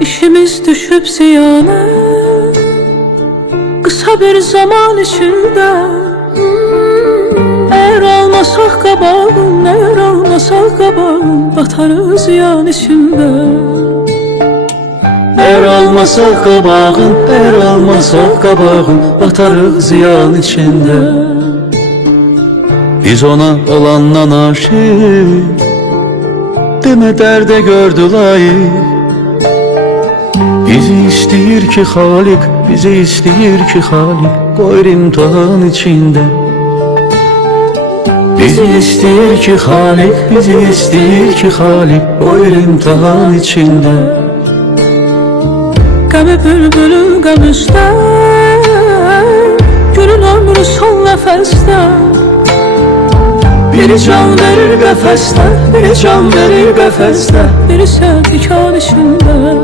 İşimiz düşüp ziyana, kısa bir zaman içinde. Eğer almasak kabağın, eğer almasak kabağın, batarız ziyan içinde. Eğer almasak kabağın, eğer almasak kabağın, batarız ziyan içinde. Biz ona olandan aşık, deme derde gördü layık. Bizi istəyir ki Halik, bizi istəyir ki Halik, qoyur imtihan içində. Bizi istəyir ki Halik, bizi istəyir ki Halik, qoyur imtihan içində. Qəmi bülbülün qəmüzdə, gülün ömrü son nəfəsdə. Biri can verir qəfəsdə, biri can verir qəfəsdə, biri sə tikan içində.